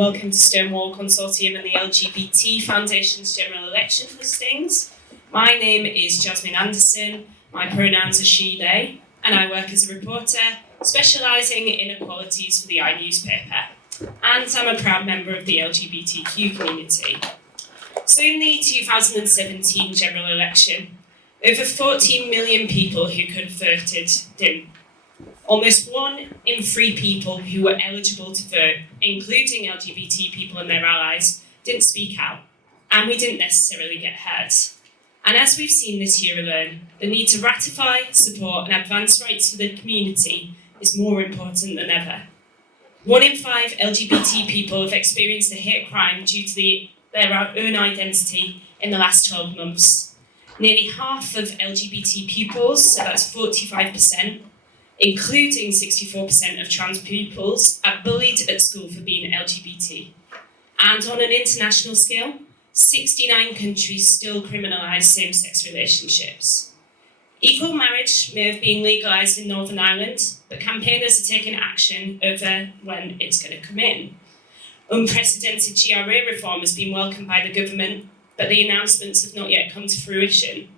welcome to Stonewall Consortium and the LGBT Foundation's General Election Hustings. My name is Jasmine Anderson, my pronouns are she, they, and I work as a reporter specialising in Equalities for the newspaper. And I'm a proud member of the LGBTQ community. So in the 2017 general election, over 14 million people who could have voted didn't. Almost 1 in 3 people who were eligible to vote, including LGBT people and their allies, didn't speak out, and we didn't necessarily get heard. And as we've seen this year alone, the need to ratify, support and advance rights for the community is more important than ever. 1 in 5 LGBT people have experienced a hate crime due to their own identity in the last 12 months. Nearly half of LGBT pupils, so that's 45%, including 64% of trans pupils, are bullied at school for being LGBT. And on an international scale, 69 countries still criminalise same-sex relationships. Equal marriage may have been legalised in Northern Ireland, but campaigners are taking action over when it's going to come in. Unprecedented GRA reform has been welcomed by the government, but the announcements have not yet come to fruition.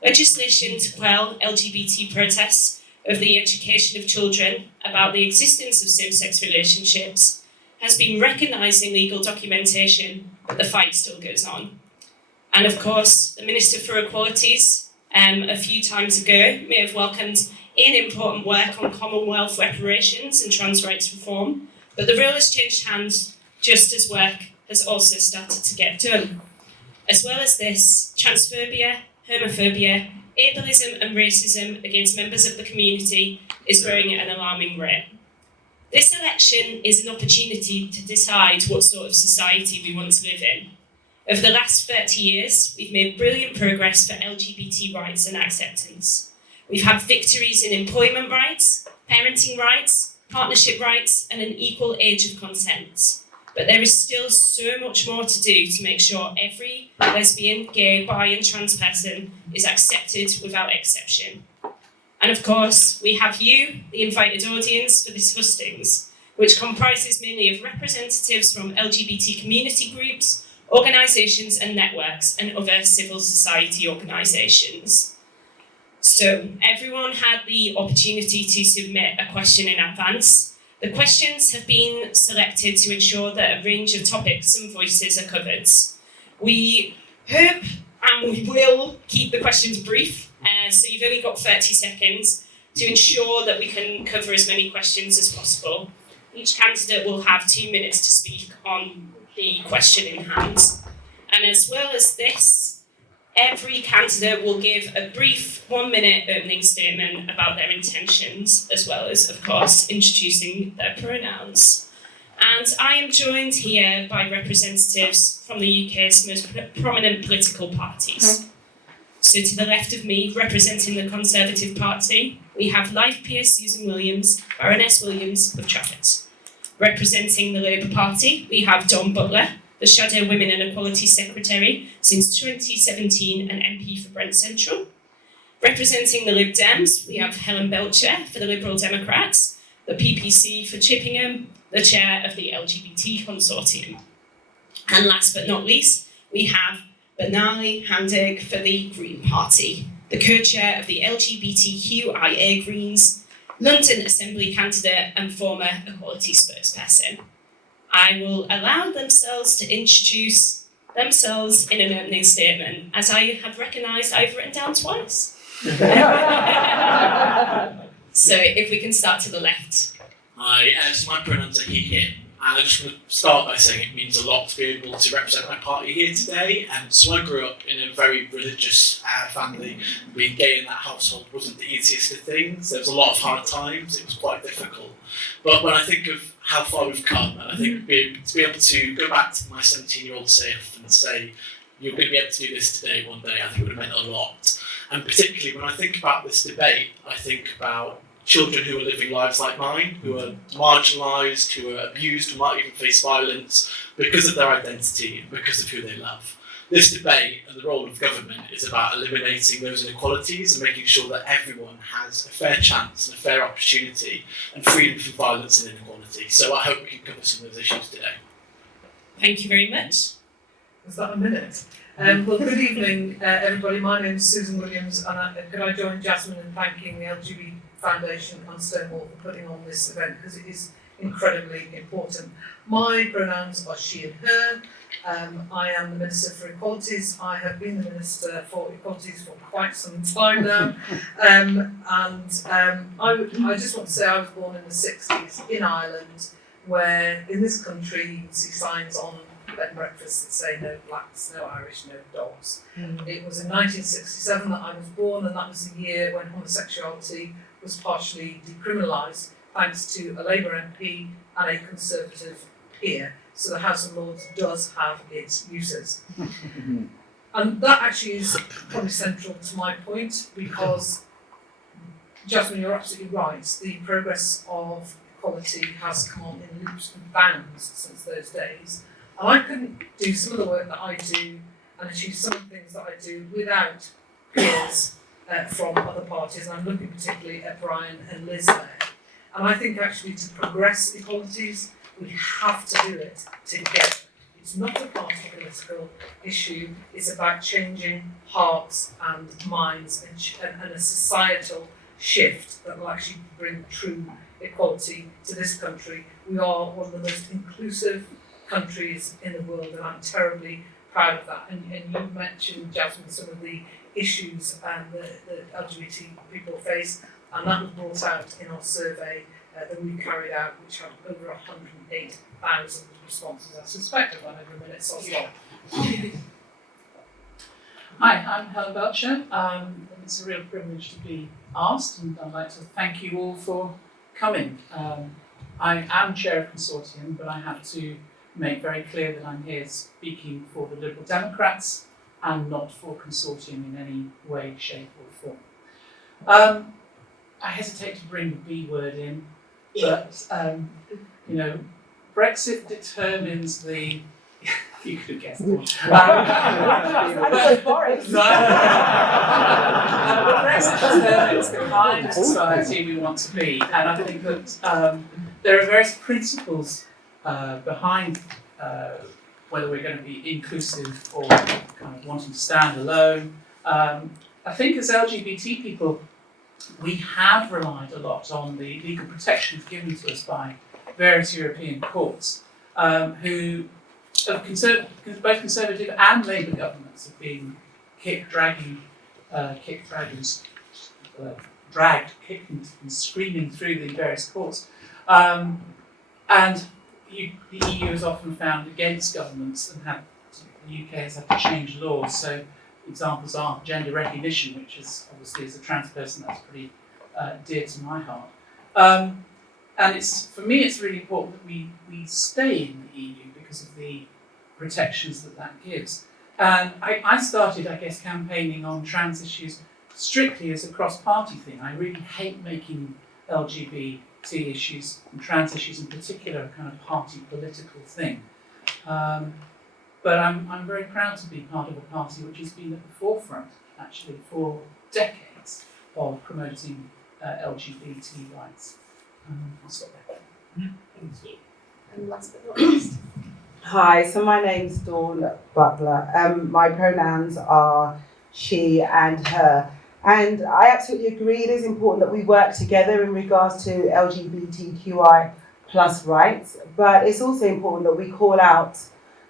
Legislation to quell LGBT protests of the education of children about the existence of same-sex relationships has been recognising legal documentation, but the fight still goes on. And of course, the Minister for Equalities, a few times ago, may have welcomed in important work on Commonwealth reparations and trans rights reform, but the real has changed hands just as work has also started to get done. As well as this, transphobia, homophobia, ableism and racism against members of the community is growing at an alarming rate. This election is an opportunity to decide what sort of society we want to live in. Over the last 30 years, we've made brilliant progress for LGBT rights and acceptance. We've had victories in employment rights, parenting rights, partnership rights, and an equal age of consent. But there is still so much more to do to make sure every lesbian, gay, bi and trans person is accepted without exception. And of course, we have you, the invited audience for this hustings, which comprises mainly of representatives from LGBT community groups, organisations and networks and other civil society organisations. So everyone had the opportunity to submit a question in advance. The questions have been selected to ensure that a range of topics and voices are covered. We hope and we will keep the questions brief, so you've only got 30 seconds to ensure that we can cover as many questions as possible. Each candidate will have 2 minutes to speak on the question in hand. And as well as this, every candidate will give a brief 1-minute opening statement about their intentions, as well as, of course, introducing their pronouns. And I am joined here by representatives from the UK's most prominent political parties. So to the left of me, representing the Conservative Party, we have Life peer Susan Williams, Baroness Williams of Trafford. Representing the Labour Party, we have Dawn Butler, the Shadow Women and Equality Secretary since 2017 and MP for Brent Central. Representing the Lib Dems, we have Helen Belcher for the Liberal Democrats, the PPC for Chippenham, the chair of the LGBT Consortium. And last but not least, we have Benali Hamdache for the Green Party, the co-chair of the LGBTQIA Greens, London Assembly candidate and former Equality Spokesperson. I will allow themselves to introduce themselves in an opening statement, as I have recognised I've written down twice. So if we can start to the left. Hi, so my pronouns are he, him, and I just want to start by saying it means a lot to be able to represent my party here today. So I grew up in a very religious family. Being gay in that household wasn't the easiest of things. There was a lot of hard times, it was quite difficult. But when I think of how far we've come, and I think to be able to go back to my 17-year-old self and say, you're going to be able to do this today one day, I think it would have meant a lot. And particularly when I think about this debate, I think about children who are living lives like mine, who are marginalised, who are abused, who might even face violence because of their identity and because of who they love. This debate and the role of government is about eliminating those inequalities and making sure that everyone has a fair chance and a fair opportunity and freedom from violence and inequality. So I hope we can cover some of those issues today. Thank you very much. Is that a minute? Well, good evening, everybody. My name is Susan Williams, and could I join Jasmine in thanking the LGBT Foundation and Stonewall for putting on this event, because it is incredibly important. My pronouns are she and her. I am the Minister for Equalities. I have been the Minister for Equalities for quite some time now. I just want to say I was born in the 60s in Ireland, where in this country you can see signs on bed and breakfast that say no blacks, no Irish, no dogs. It was in 1967 that I was born, and that was the year when homosexuality was partially decriminalised thanks to a Labour MP and a Conservative peer. So the House of Lords does have its uses. And that actually is probably central to my point, because, Jasmine, you're absolutely right. The progress of equality has come on in leaps and bounds since those days. And I couldn't do some of the work that I do and achieve some of the things that I do without peers from other parties. And I'm looking particularly at Brian and Liz there. And I think actually to progress equalities, we have to do it together. It's not a party political issue, it's about changing hearts and minds and a societal shift that will actually bring true equality to this country. We are one of the most inclusive countries in the world, and I'm terribly proud of that. And you mentioned, Jasmine, some of the issues the LGBT people face, and that was brought out in our survey that we carried out, which had over 108,000 responses. I suspect I've run over a minute, so I'll stop. Hi, I'm Helen Belcher. It's a real privilege to be asked, and I'd like to thank you all for coming. I am chair of Consortium, but I have to make very clear that I'm here speaking for the Liberal Democrats and not for Consortium in any way, shape or form. I hesitate to bring the B word in, but Brexit determines the. You could have guessed it. Brexit determines the kind of society we want to be, and I think that there are various principles behind whether we're going to be inclusive or kind of wanting to stand alone. I think as LGBT people, we have relied a lot on the legal protections given to us by various European courts, who both Conservative and Labour governments have been kicking and screaming through the various courts. And the EU is often found against governments, and the UK has had to change laws. So examples are gender recognition, which is obviously, as a trans person, that's pretty dear to my heart. And for me, it's really important that we stay in the EU because of the protections that gives. And I started, I guess, campaigning on trans issues strictly as a cross-party thing. I really hate making LGBT issues and trans issues in particular a kind of party political thing. But I'm very proud to be part of a party which has been at the forefront, actually, for decades of promoting LGBT rights. I'll stop there. Thank you. And last but not least. Hi, so my name's Dawn Butler. My pronouns are she and her. And I absolutely agree it is important that we work together in regards to LGBTQI plus rights, but it's also important that we call out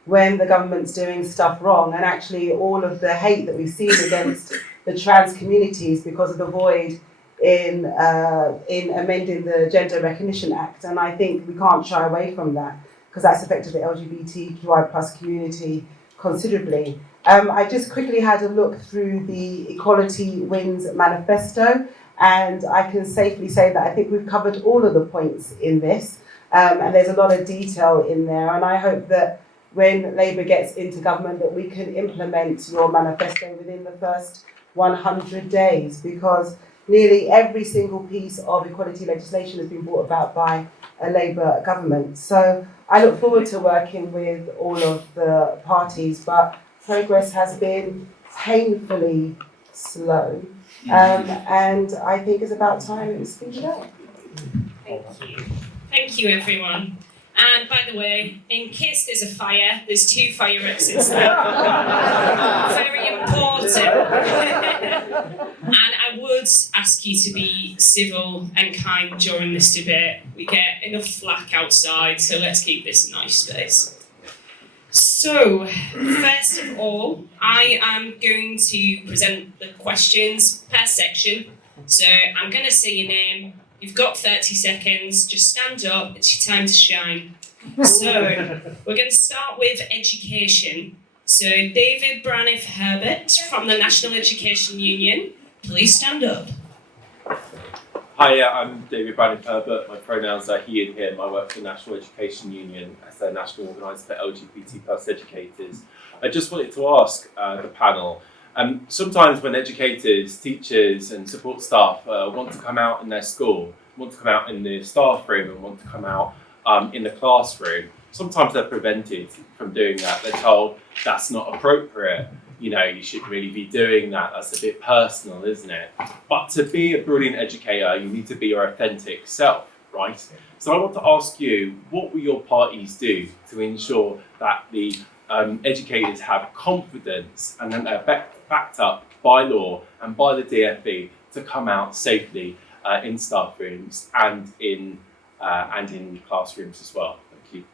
when the government's doing stuff wrong, and actually all of the hate that we've seen against the trans communities because of the void in amending the Gender Recognition Act. And I think we can't shy away from that, because that's affected the LGBTQI plus community considerably. I just quickly had a look through the Equality Wins manifesto, and I can safely say that I think we've covered all of the points in this, and there's a lot of detail in there, and I hope that when Labour gets into government that we can implement your manifesto within the first 100 days, because nearly every single piece of equality legislation has been brought about by a Labour government. So I look forward to working with all of the parties, but progress has been painfully slow, and I think it's about time it was speeded up. Thank you. Thank you, everyone. And by the way, in case there's a fire, there's 2 fire exits there. Very important. And I would ask you to be civil and kind during this debate. We get enough flack outside, so let's keep this a nice space. So, first of all, I am going to present the questions per section. So I'm going to say your name. You've got 30 seconds. Just stand up. It's your time to shine. So we're going to start with education. So David Braniff Herbert from the National Education Union, please stand up. Hi, I'm David Braniff Herbert. My pronouns are he and him. I work for the National Education Union as a national organiser for LGBT plus educators. I just wanted to ask the panel, sometimes when educators, teachers and support staff want to come out in their school, want to come out in the staff room and want to come out in the classroom, sometimes they're prevented from doing that. They're told that's not appropriate. You know, you should really be doing that. That's a bit personal, isn't it? But to be a brilliant educator, you need to be your authentic self, right? So I want to ask you, what will your parties do to ensure that the educators have confidence and then they're backed up by law and by the DfE to come out safely in staff rooms and in classrooms as well? Thank you.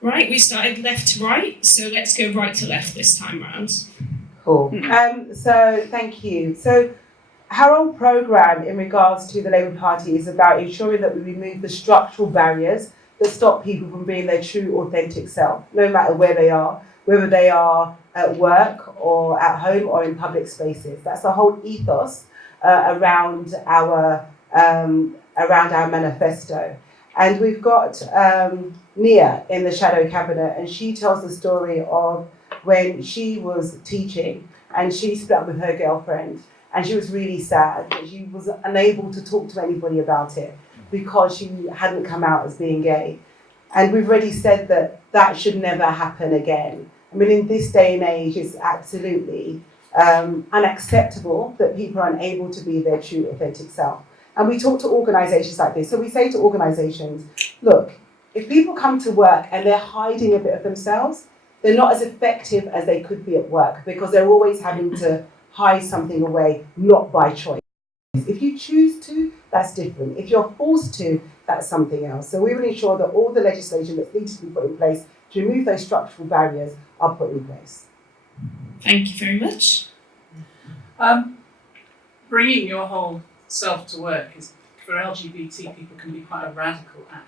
Right, we started left to right, so let's go right to left this time round. Cool. So thank you. So our whole programme in regards to the Labour Party is about ensuring that we remove the structural barriers that stop people from being their true authentic self, no matter where they are, whether they are at work or at home or in public spaces. That's the whole ethos around our manifesto. And we've got Nia in the Shadow Cabinet, and she tells the story of when she was teaching and she split up with her girlfriend, and she was really sad that she was unable to talk to anybody about it because she hadn't come out as being gay. And we've already said that that should never happen again. I mean, in this day and age, it's absolutely unacceptable that people are unable to be their true authentic self. And we talk to organisations like this. So we say to organisations, look, if people come to work and they're hiding a bit of themselves, they're not as effective as they could be at work because they're always having to hide something away, not by choice. If you choose to, that's different. If you're forced to, that's something else. So we will ensure that all the legislation that needs to be put in place to remove those structural barriers are put in place. Thank you very much. Bringing your whole self to work is, for LGBT people, can be quite a radical act.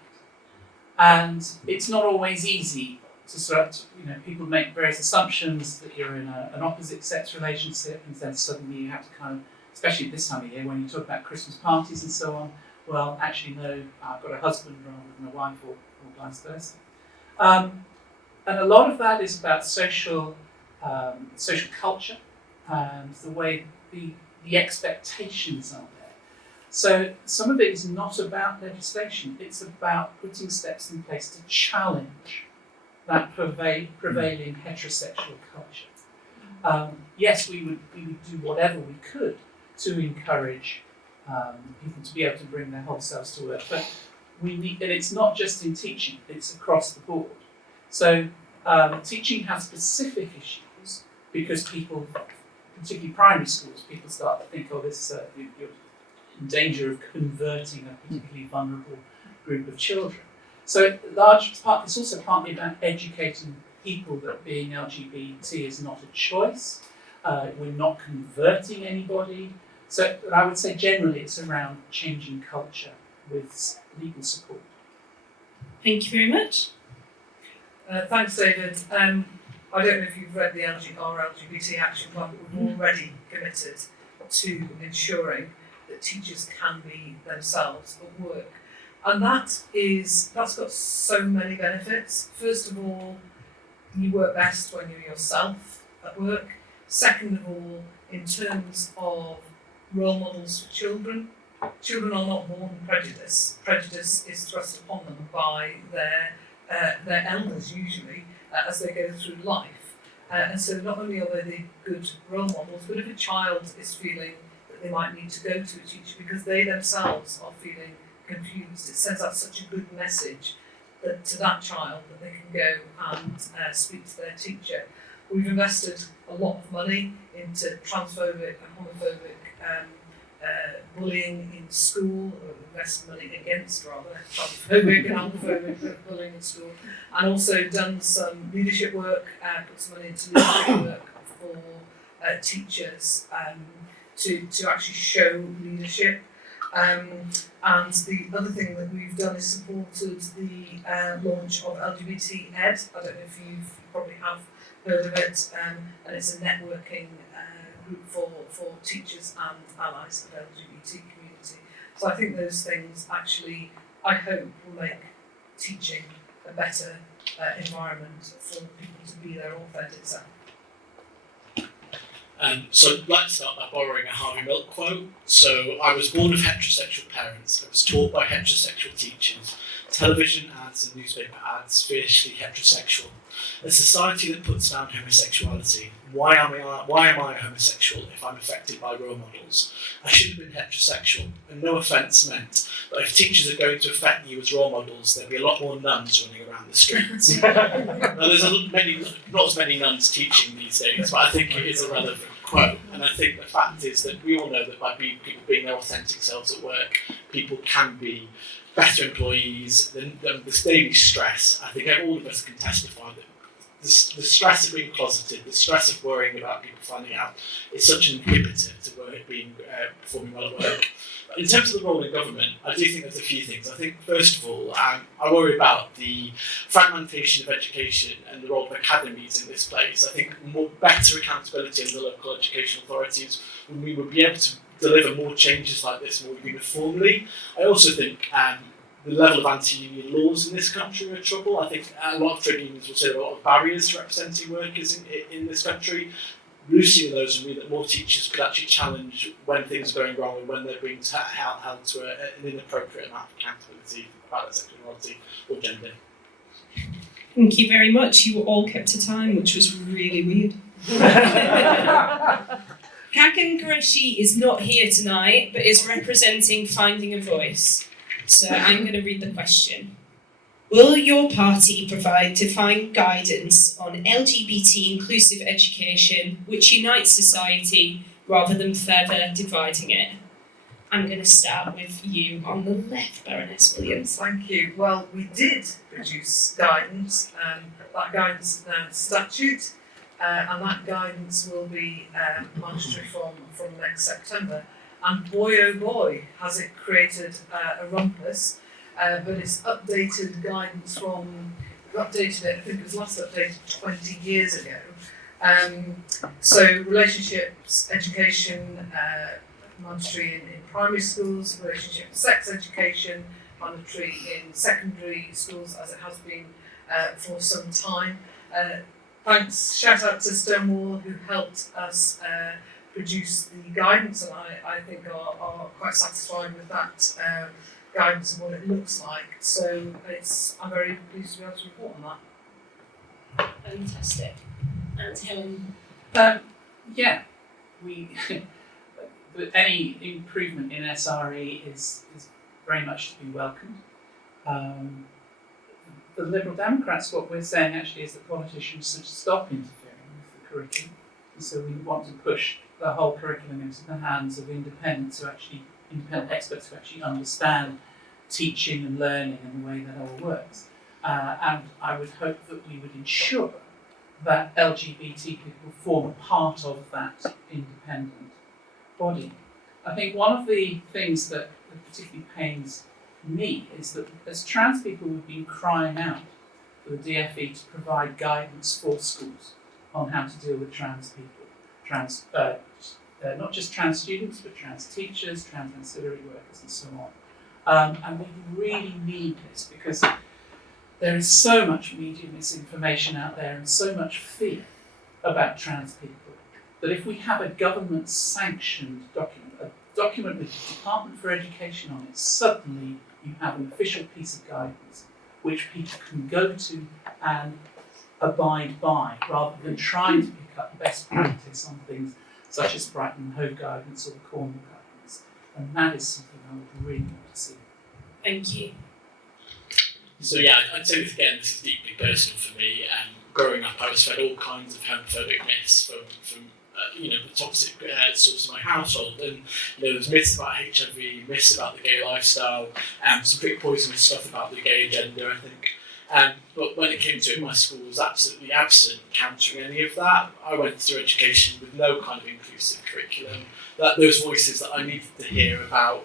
And it's not always easy to sort of, people make various assumptions that you're in an opposite sex relationship, and then suddenly you have to kind of, especially this time of year when you talk about Christmas parties and so on, well, actually no, I've got a husband rather than a wife, or vice versa. And a lot of that is about social culture and the way the expectations are there. So some of it is not about legislation, it's about putting steps in place to challenge that prevailing heterosexual culture. Yes, we would do whatever we could to encourage people to be able to bring their whole selves to work, but we need, and it's not just in teaching, it's across the board. So teaching has specific issues because people, particularly primary schools, people start to think, oh, this you're in danger of converting a particularly vulnerable group of children. So large part, it's also partly about educating people that being LGBT is not a choice. We're not converting anybody. So I would say generally it's around changing culture with legal support. Thank you very much. Thanks, David. I don't know if you've read the LGBT Action Plan, but we've already committed to ensuring that teachers can be themselves at work. And that's got so many benefits. First of all, you work best when you're yourself at work. Second of all, in terms of role models for children, children are not born prejudiced. Prejudice is thrust upon them by their elders usually as they go through life. And so not only are they good role models, but if a child is feeling that they might need to go to a teacher because they themselves are feeling confused, it sends out such a good message to that child that they can go and speak to their teacher. We've invested a lot of money into transphobic and homophobic bullying in school, or invested money against rather transphobic and homophobic bullying in school, and also done some leadership work, put some money into leadership work for teachers to actually show leadership. And the other thing that we've done is supported the launch of LGBT Ed. I don't know if you probably have heard of it, and it's a networking group for teachers and allies of the LGBT community. So I think those things actually, I hope, will make teaching a better environment for people to be their authentic self. So I'd like to start by borrowing a Harvey Milk quote. So I was born of heterosexual parents. I was taught by heterosexual teachers. Television ads and newspaper ads, fiercely heterosexual. A society that puts down homosexuality. Why am I homosexual if I'm affected by role models? I should have been heterosexual, and no offence meant, but if teachers are going to affect you as role models, there'll be a lot more nuns running around the streets. Now, there's not as many nuns teaching these days, but I think it is a relevant quote. And I think the fact is that we all know that by people being their authentic selves at work, people can be better employees. This daily stress, I think all of us can testify that the stress of being closeted, the stress of worrying about people finding out, is such an inhibitor to performing well at work. But in terms of the role in government, I do think there's a few things. I think, first of all, I worry about the fragmentation of education and the role of academies in this place. I think better accountability in the local education authorities, when we would be able to deliver more changes like this more uniformly. I also think the level of anti-union laws in this country are in trouble. I think a lot of trade unions will say there are a lot of barriers to representing workers in this country. Loosening those would mean that more teachers could actually challenge when things are going wrong and when they're being held to an inappropriate amount of accountability about their sexuality or gender. Thank you very much. You were all kept to time, which was really weird. Kakan Qureshi is not here tonight, but is representing Finding a Voice. So I'm going to read the question. Will your party provide defined guidance on LGBT inclusive education which unites society rather than further dividing it? I'm going to start with you on the left, Baroness Williams. Thank you. Well, we did produce guidance, that guidance is now statute, and that guidance will be mandatory from next September. And boy oh boy, has it created a rumpus, but it's updated guidance we updated it, I think it was last updated 20 years ago. So relationships, education, mandatory in primary schools, relationship and sex education, mandatory in secondary schools as it has been for some time. Thanks, shout out to Stonewall who helped us produce the guidance, and I think are quite satisfied with that guidance and what it looks like. So I'm very pleased to be able to report on that. Fantastic. And Helen? Any improvement in SRE is very much to be welcomed. The Liberal Democrats, what we're saying actually is that politicians should stop interfering with the curriculum. And so we want to push the whole curriculum into the hands of independent experts who actually understand teaching and learning and the way that all works. And I would hope that we would ensure that LGBT people form a part of that independent body. I think one of the things that particularly pains me is that as trans people we've been crying out for the DFE to provide guidance for schools on how to deal with trans people. Not just trans students, but trans teachers, trans ancillary workers, and so on. And we really need this because there is so much media misinformation out there and so much fear about trans people that if we have a government-sanctioned document, a document with the Department for Education on it, suddenly you have an official piece of guidance which people can go to and abide by, rather than trying to pick up best practice on things such as Brighton and Hove guidance or the Cornwall guidance. And that is something I would really want to see. Thank you. So yeah, I'd say this again, this is deeply personal for me. Growing up, I was fed all kinds of homophobic myths from the toxic source of my household, and there's myths about HIV, myths about the gay lifestyle, some pretty poisonous stuff about the gay agenda, I think. But when it came to it, my school was absolutely absent countering any of that. I went through education with no kind of inclusive curriculum. Those voices that I needed to hear about,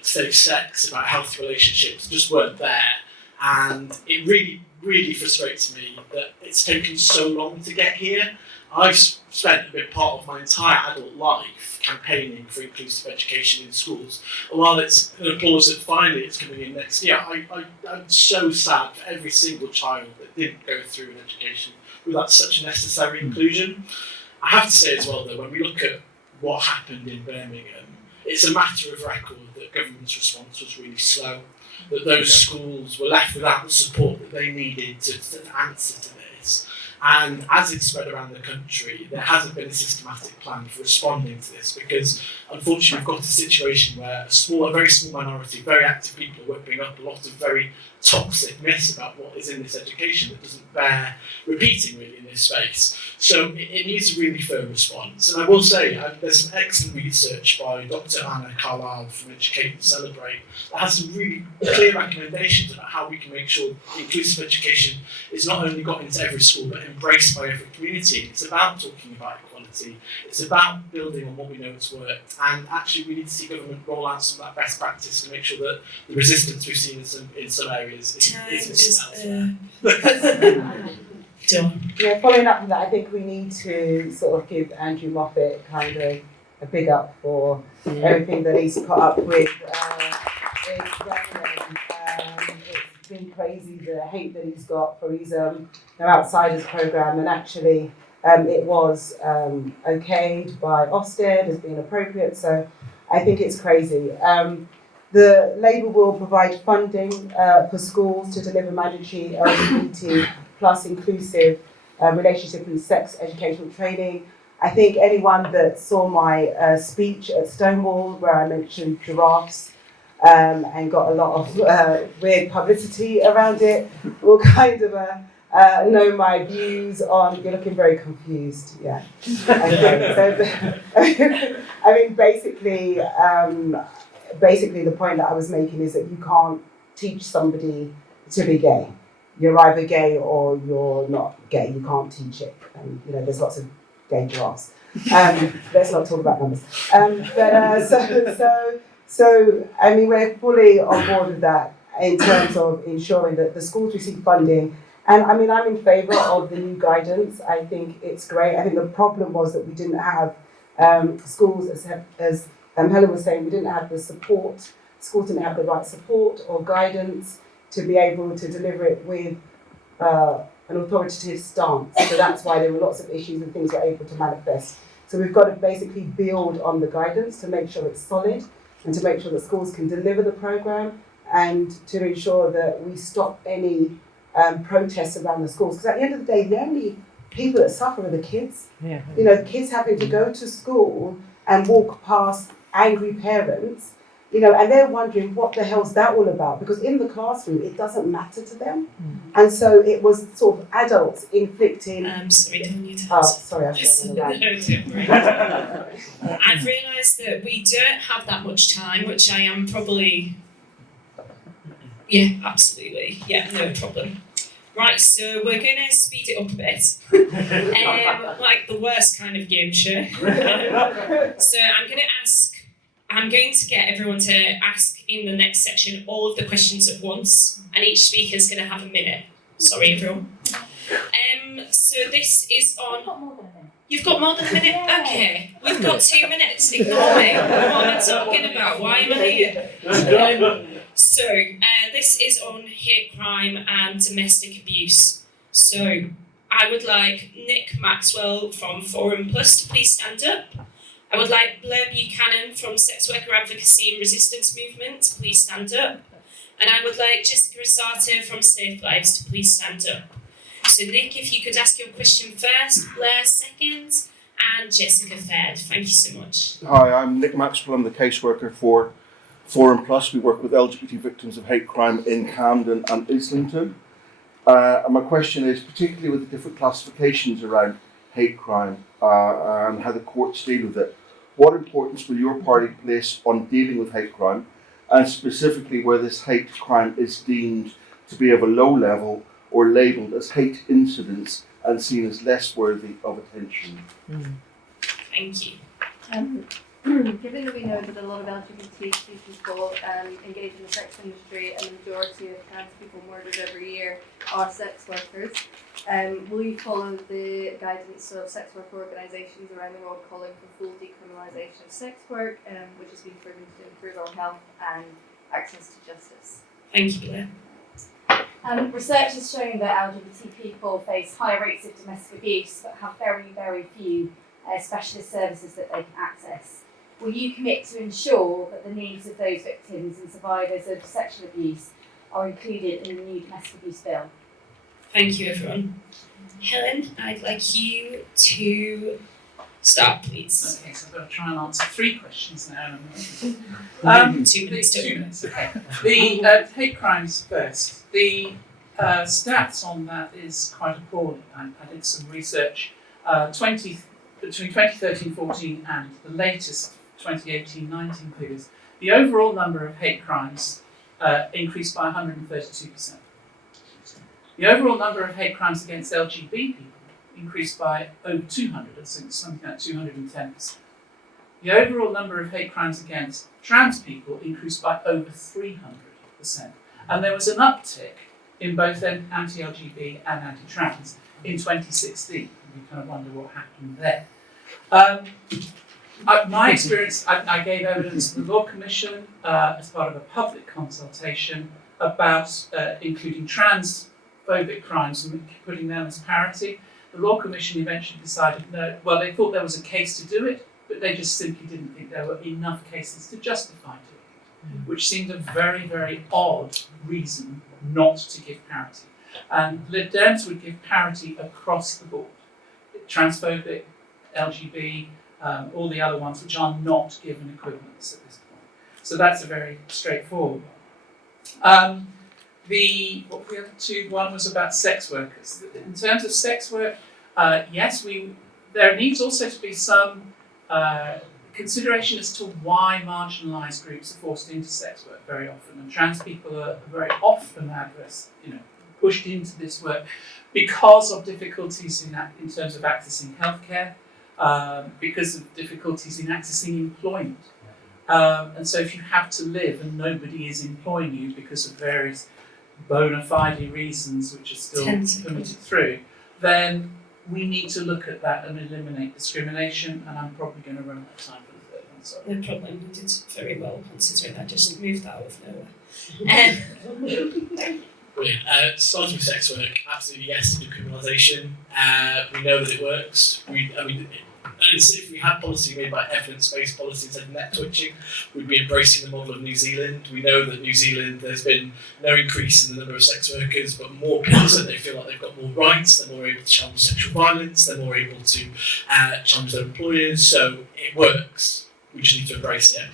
safe sex, about healthy relationships, just weren't there. And it really, really frustrates me that it's taken so long to get here. I've spent a big part of my entire adult life campaigning for inclusive education in schools. And while it's an applause that finally it's coming in next year, I'm so sad for every single child that didn't go through an education without such necessary inclusion. I have to say as well, though, when we look at what happened in Birmingham, it's a matter of record that government's response was really slow, that those schools were left without the support that they needed to answer to this. And as it's spread around the country, there hasn't been a systematic plan for responding to this, because unfortunately we've got a situation where a very small minority, very active people are whipping up a lot of very toxic myths about what is in this education that doesn't bear repeating really in this space. So it needs a really firm response. And I will say, there's some excellent research by Dr. Anna Carlisle from Educate and Celebrate that has some really clear recommendations about how we can make sure inclusive education is not only got into every school, but embraced by every community. It's about talking about equality. It's about building on what we know has worked. And actually we need to see government roll out some of that best practice to make sure that the resistance we've seen in some areas Done. Yeah, following up on that, I think we need to sort of give Andrew Moffat kind of a big up for everything that he's put up with. It's been crazy, the hate that he's got for his Outsiders programme, and actually it was okayed by Ofsted as being appropriate, so I think it's crazy. The Labour will provide funding for schools to deliver mandatory LGBT plus inclusive relationship and sex educational training. I think anyone that saw my speech at Stonewall, where I mentioned giraffes and got a lot of weird publicity around it, will kind of know my views on. You're looking very confused, yeah. Okay, so I mean, basically, the point that I was making is that you can't teach somebody to be gay. You're either gay or you're not gay. You can't teach it. And there's lots of gay giraffes. Let's not talk about numbers. So I mean, we're fully on board with that in terms of ensuring that the schools receive funding. And I mean, I'm in favour of the new guidance. I think it's great. I think the problem was that we didn't have schools, as Helen was saying, we didn't have the support. Schools didn't have the right support or guidance to be able to deliver it with an authoritative stance. So that's why there were lots of issues and things were able to manifest. So we've got to basically build on the guidance to make sure it's solid and to make sure that schools can deliver the programme and to ensure that we stop any protests around the schools. Because at the end of the day, the only people that suffer are the kids. Yeah. The kids having to go to school and walk past angry parents, and they're wondering what the hell's that all about, because in the classroom it doesn't matter to them. And so it was sort of adults inflicting. Sorry, don't you sorry, I said I've realised that we don't have that much time, which I am probably. Yeah, absolutely. Yeah, no problem. Right, so we're going to speed it up a bit, like the worst kind of game show. So I'm going to get everyone to ask in the next section all of the questions at once, and each speaker is going to have a minute. Sorry, everyone. So this is on. I've got more than a minute. You've got more than a minute? Yeah. Okay, we've got 2 minutes. Ignore me. What am I talking about? Why am I here? So this is on hate crime and domestic abuse. So I would like Nick Maxwell from Forum Plus to please stand up. I would like Blair Buchanan from Sex Worker Advocacy and Resistance Movement to please stand up. And I would like Jessica Asata from Safe Lives to please stand up. So Nick, if you could ask your question first, Blair second, and Jessica third. Thank you so much. Hi, I'm Nick Maxwell. I'm the caseworker for Forum Plus, we work with LGBT victims of hate crime in Camden and Islington. And my question is, particularly with the different classifications around hate crime and how the courts deal with it, what importance will your party place on dealing with hate crime, and specifically where this hate crime is deemed to be of a low level or labelled as hate incidents and seen as less worthy of attention? Thank you. Given that we know that a lot of LGBT people engage in the sex industry and the majority of trans people murdered every year are sex workers, will you follow the guidance of sex work organisations around the world calling for full decriminalisation of sex work, which has been proven to improve our health and access to justice? Thank you, Blair. Research has shown that LGBT people face higher rates of domestic abuse but have very, very few specialist services that they can access. Will you commit to ensure that the needs of those victims and survivors of sexual abuse are included in the new domestic abuse bill? Thank you, everyone. Helen, I'd like you to start, please. Okay, so I've got to try and answer 3 questions now. 2 minutes. 2 minutes, okay. The hate crimes first. The stats on that is quite appalling. I did some research between 2013-14 and the latest 2018-19 figures. The overall number of hate crimes increased by 132%. The overall number of hate crimes against LGBT people increased by over 200, something like 210%. The overall number of hate crimes against trans people increased by over 300%. And there was an uptick in both anti-LGBT and anti-trans in 2016. You kind of wonder what happened there. My experience, I gave evidence to the Law Commission as part of a public consultation about including transphobic crimes and putting them as parity. The Law Commission eventually decided no, well, they thought there was a case to do it, but they just simply didn't think there were enough cases to justify doing it, which seemed a very, very odd reason not to give parity. And Lib Dems would give parity across the board. Transphobic, LGBT, all the other ones which are not given equivalence at this point. So that's a very straightforward one. What were the other 2? One was about sex workers. In terms of sex work, yes, there needs also to be some consideration as to why marginalised groups are forced into sex work very often. And trans people are very often pushed into this work because of difficulties in terms of accessing healthcare, because of difficulties in accessing employment. And so if you have to live and nobody is employing you because of various bona fide reasons which are still permitted through, then we need to look at that and eliminate discrimination, and I'm probably going to run out of time for the third one, sorry. No problem, you did very well considering I just moved that out of nowhere. Brilliant. Starting with sex work, absolutely yes to decriminalisation. We know that it works. If we had policy made by evidence-based policy instead of net twitching, we'd be embracing the model of New Zealand. We know that New Zealand, there's been no increase in the number of sex workers, but more people said they feel like they've got more rights, they're more able to challenge sexual violence, they're more able to challenge their employers, so it works. We just need to embrace it.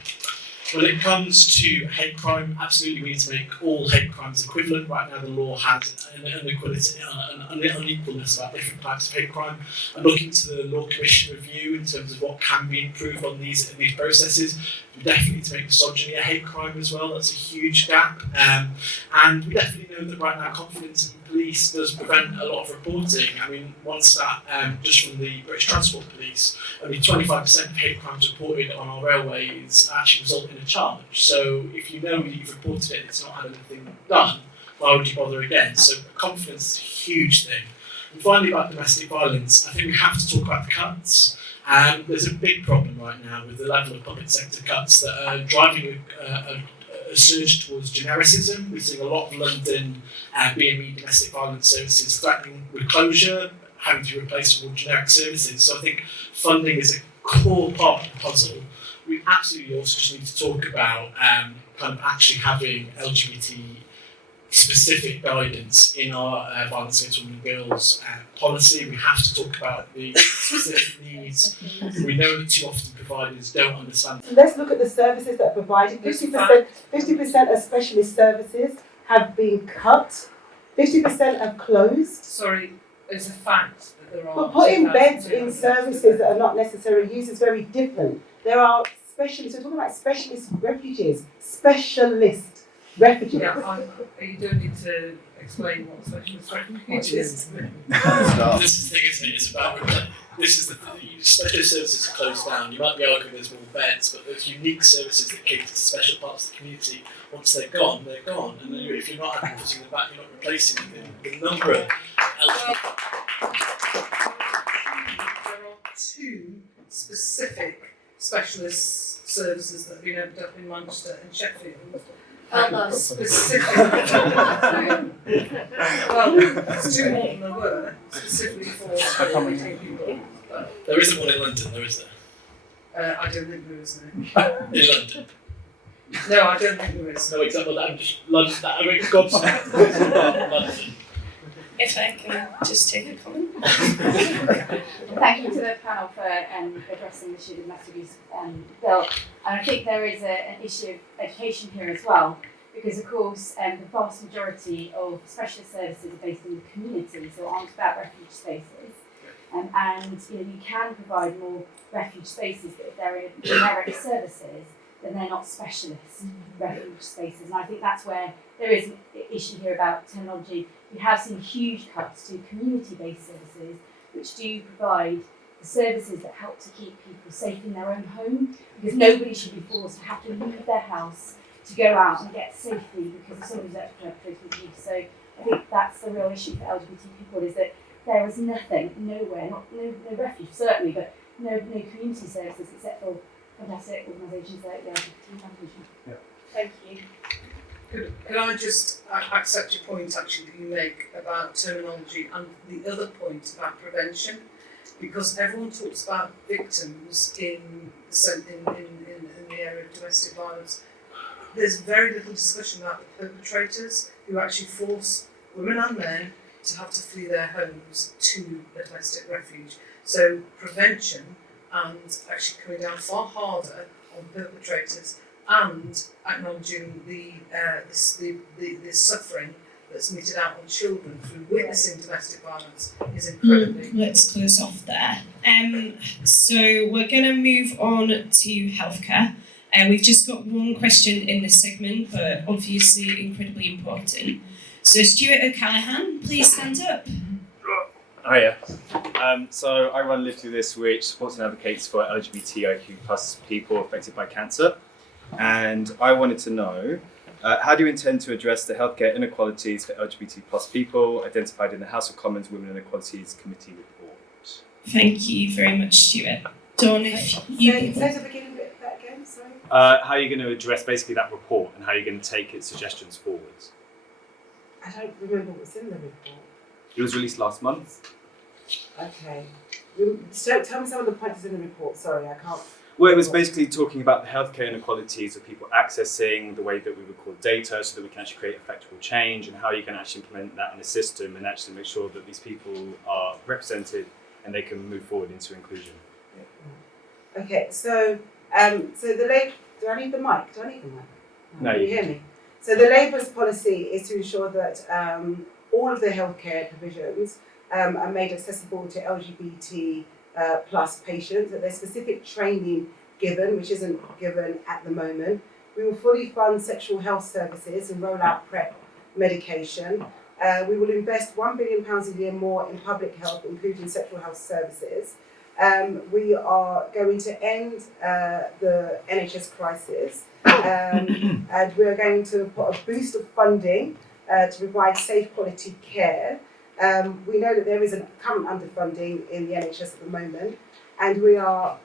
When it comes to hate crime, absolutely we need to make all hate crimes equivalent. Right now the law has an inequality, an unequalness about different types of hate crime. I'm looking to the Law Commission review in terms of what can be improved on these processes. We definitely need to make misogyny a hate crime as well, that's a huge gap. And we definitely know that right now confidence in police does prevent a lot of reporting. I mean, one stat just from the British Transport Police, only 25% of hate crimes reported on our railways actually result in a charge. So if you know that you've reported it, it's not had anything done, why would you bother again? So confidence is a huge thing. And finally, about domestic violence, I think we have to talk about the cuts. There's a big problem right now with the level of public sector cuts that are driving a surge towards genericism. We're seeing a lot of London BME domestic violence services threatening with closure, having to replace more generic services. So I think funding is a core part of the puzzle. We absolutely also just need to talk about kind of actually having LGBT specific guidance in our violence against women and girls policy. We have to talk about the specific needs. We know that too often providers don't understand. Let's look at the services that are provided. 50% of specialist services have been cut. 50% have closed. Sorry, it's a fact that there are. But putting beds 2,200 in services that are not necessarily used is very different. There are specialists, we're talking about specialist refugees. Specialist refugees. Yeah, you don't need to explain what specialist refuge is. This is the thing, isn't it? It's about this is the thing. Specialist services are closed down. You might be arguing there's more beds, but those unique services that cater to special parts of the community, once they're gone, they're gone. And then if you're not putting them back, you're not replacing them. The number of There are two specific specialist services that have been opened up in Manchester and Sheffield. Specific. Well, it's two more than there were, specifically for LGBT people. there isn't one in London, though, is there? I don't think there is no. In London. No, I don't think there is. No example that I'm just London. That I mean, gobsmacked. London. If I can just take a comment. Thank you to the panel for addressing the issue of domestic abuse bill. And I think there is an issue of education here as well, because of course the vast majority of specialist services are based in the community, so aren't about refuge spaces. And you can provide more refuge spaces, but if they're in generic services, then they're not specialist refuge spaces. And I think that's where there is an issue here about terminology. We have seen huge cuts to community-based services, which do provide the services that help to keep people safe in their own home, because nobody should be forced to have to leave their house to go out and get safely because of somebody's perpetrated abuse. So I think that's the real issue for LGBT people, is that there is nothing, nowhere, no refuge certainly, but no community services except for fantastic organisations like the LGBT Foundation. Yeah. Thank you. Could I just accept your point actually that you make about terminology and the other point about prevention? Because everyone talks about victims in the area of domestic violence. There's very little discussion about the perpetrators who actually force women and men to have to flee their homes to a domestic refuge. So prevention and actually coming down far harder on perpetrators and acknowledging the suffering that's meted out on children through witnessing domestic violence is incredibly. Let's close off there. So we're going to move on to healthcare. We've just got one question in this segment, but obviously incredibly important. So Stuart O'Callaghan, please stand up. Hiya. So I run Live Through This, which supports and advocates for LGBTIQA+ people affected by cancer. And I wanted to know, how do you intend to address the healthcare inequalities for LGBT+ people identified in the House of Commons Women and Equalities Committee report? Thank you very much, Stuart. Dawn, if you... Say the beginning bit of that again, sorry. How are you going to address basically that report, and how are you going to take its suggestions forwards? I don't remember what's in the report. It was released last month. Okay. So tell me some of the points in the report, sorry, I can't. Well, it was basically talking about the healthcare inequalities of people accessing the way that we record data so that we can actually create effectual change, and how you can actually implement that in a system and actually make sure that these people are represented and they can move forward into inclusion. Okay, so the do I need the mic? No, Can you hear me? So the Labour's policy is to ensure that all of the healthcare provisions are made accessible to LGBT plus patients, that there's specific training given, which isn't given at the moment. We will fully fund sexual health services and roll out PrEP medication. We will invest £1 billion a year more in public health, including sexual health services. We are going to end the NHS crisis, and we are going to put a boost of funding to provide safe quality care. We know that there is a current underfunding in the NHS at the moment, and we are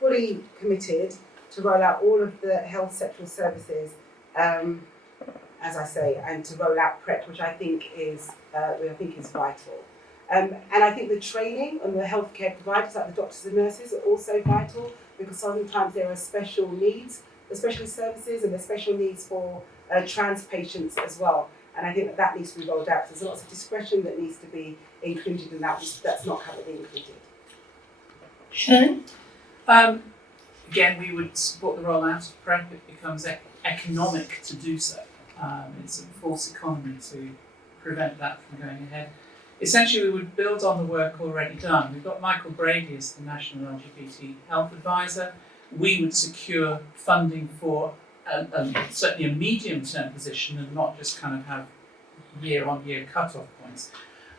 fully committed to roll out all of the health sexual services, as I say, and to roll out PrEP, which I think is vital. And I think the training on the healthcare providers, like the doctors and nurses, are also vital, because sometimes there are special needs for specialist services, and there's special needs for trans patients as well. And I think that needs to be rolled out. So there's lots of discretion that needs to be included, and that's not currently included. Helen? Again, we would support the rollout of PrEP. It becomes economic to do so. It's a false economy to prevent that from going ahead. Essentially, we would build on the work already done. We've got Michael Brady as the National LGBT Health Advisor. We would secure funding for certainly a medium-term position and not just kind of have year-on-year cut-off points.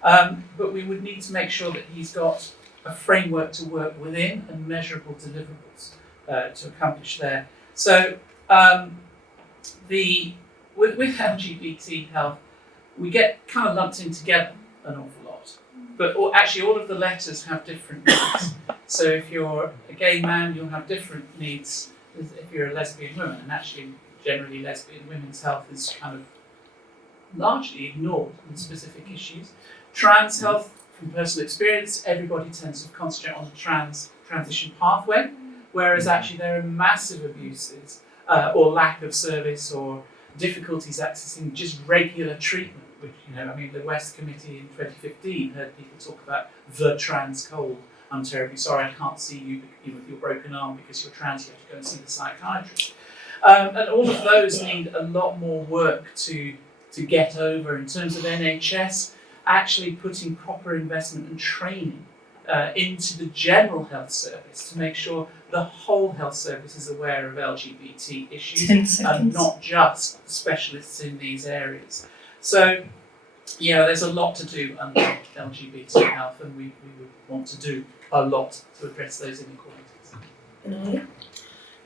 But we would need to make sure that he's got a framework to work within and measurable deliverables to accomplish there. So with LGBT health, we get kind of lumped in together an awful lot. But actually all of the letters have different needs. So if you're a gay man, you'll have different needs as if you're a lesbian woman. And actually, generally lesbian women's health is kind of largely ignored in specific issues. Trans health, from personal experience, everybody tends to concentrate on the transition pathway, whereas actually there are massive abuses or lack of service or difficulties accessing just regular treatment, which, the West Committee in 2015 heard people talk about the trans cold. I'm terribly sorry, I can't see you with your broken arm because you're trans, you have to go and see the psychiatrist. And all of those need a lot more work to get over in terms of NHS actually putting proper investment and training into the general health service to make sure the whole health service is aware of LGBT issues and not just specialists in these areas. So, there's a lot to do under LGBT health, and we would want to do a lot to address those inequalities. Benali?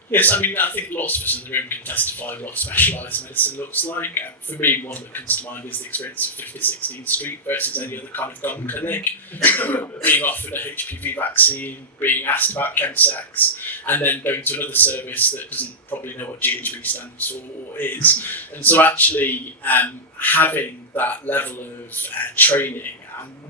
Yes, I think lots of us in the room can testify what specialised medicine looks like. For me, one that comes to mind is the experience of 50-16 Street versus any other kind of gun clinic. Being offered a HPV vaccine, being asked about chemsex, and then going to another service that doesn't probably know what GHB stands for or is. And so actually having that level of training,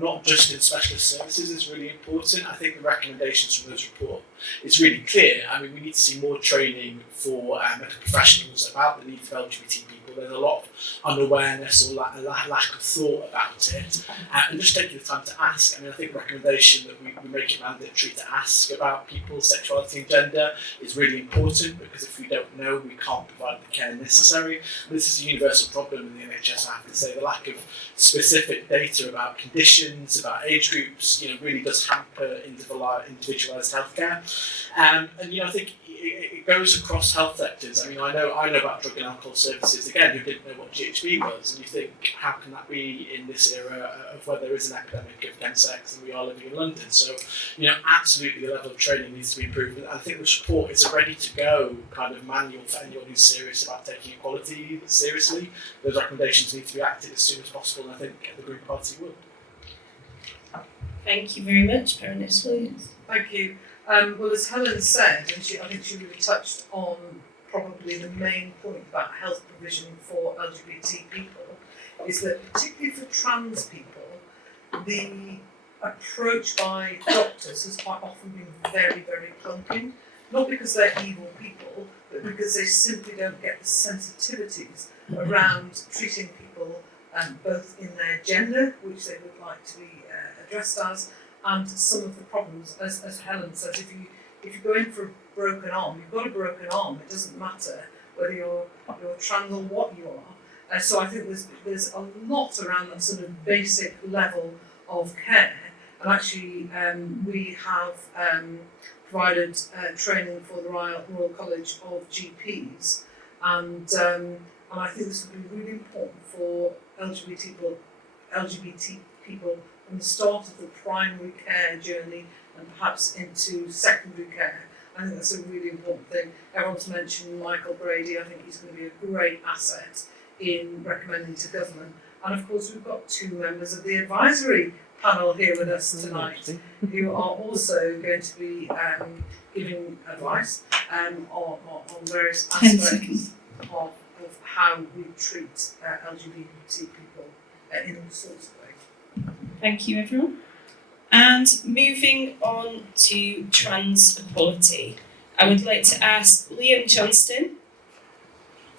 not just in specialist services, is really important. I think the recommendations from this report is really clear. We need to see more training for medical professionals about the needs of LGBT people. There's a lot of unawareness or lack of thought about it. And just taking the time to ask. I think the recommendation that we make it mandatory to ask about people's sexuality and gender is really important, because if we don't know, we can't provide the care necessary. This is a universal problem in the NHS, I have to say. The lack of specific data about conditions, about age groups, really does hamper individualised healthcare. And I think it goes across health sectors. I know about drug and alcohol services, again, who didn't know what GHB was, and you think, how can that be in this era of where there is an epidemic of chemsex and we are living in London? So, absolutely the level of training needs to be improved. And I think the report is a ready-to-go kind of manual for anyone who's serious about taking equality seriously. Those recommendations need to be acted as soon as possible, and I think the Green Party would. Thank you very much, Baroness Williams. Thank you. Well, as Helen said, and I think she really touched on probably the main point about health provision for LGBT people, is that particularly for trans people, the approach by doctors has quite often been very, very clunky. Not because they're evil people, but because they simply don't get the sensitivities around treating people both in their gender, which they would like to be addressed as, and some of the problems, as Helen says, if you go in for a broken arm, you've got a broken arm. It doesn't matter whether you're trans or what you are. So I think there's a lot around that sort of basic level of care. And actually, we have provided training for the Royal College of GPs, and I think this would be really important for LGBT people from the start of the primary care journey and perhaps into secondary care. I think that's a really important thing. Everyone's mentioned Michael Brady. I think he's going to be a great asset in recommending to government. And of course, we've got two members of the advisory panel here with us tonight who are also going to be giving advice on various aspects of how we treat LGBT people in all sorts of ways. Thank you, everyone. And moving on to trans equality, I would like to ask Liam Johnston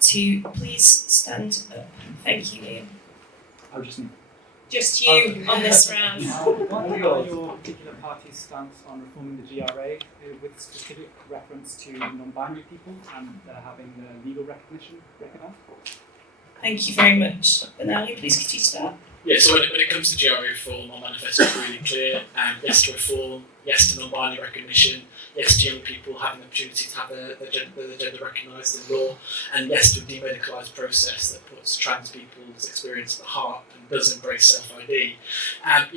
to please stand up. Thank you, Liam. Or just me? Just you on this round. What are your particular party's stance on reforming the GRA with specific reference to non-binary people and having legal recognition recognised? Thank you very much. Benali, please could you start? Yeah, so when it comes to GRA reform, our manifesto is really clear. Yes to reform, yes to non-binary recognition, yes to young people having the opportunity to have their gender recognised in law, and yes to a demedicalised process that puts trans people's experience at the heart and does embrace self-ID. And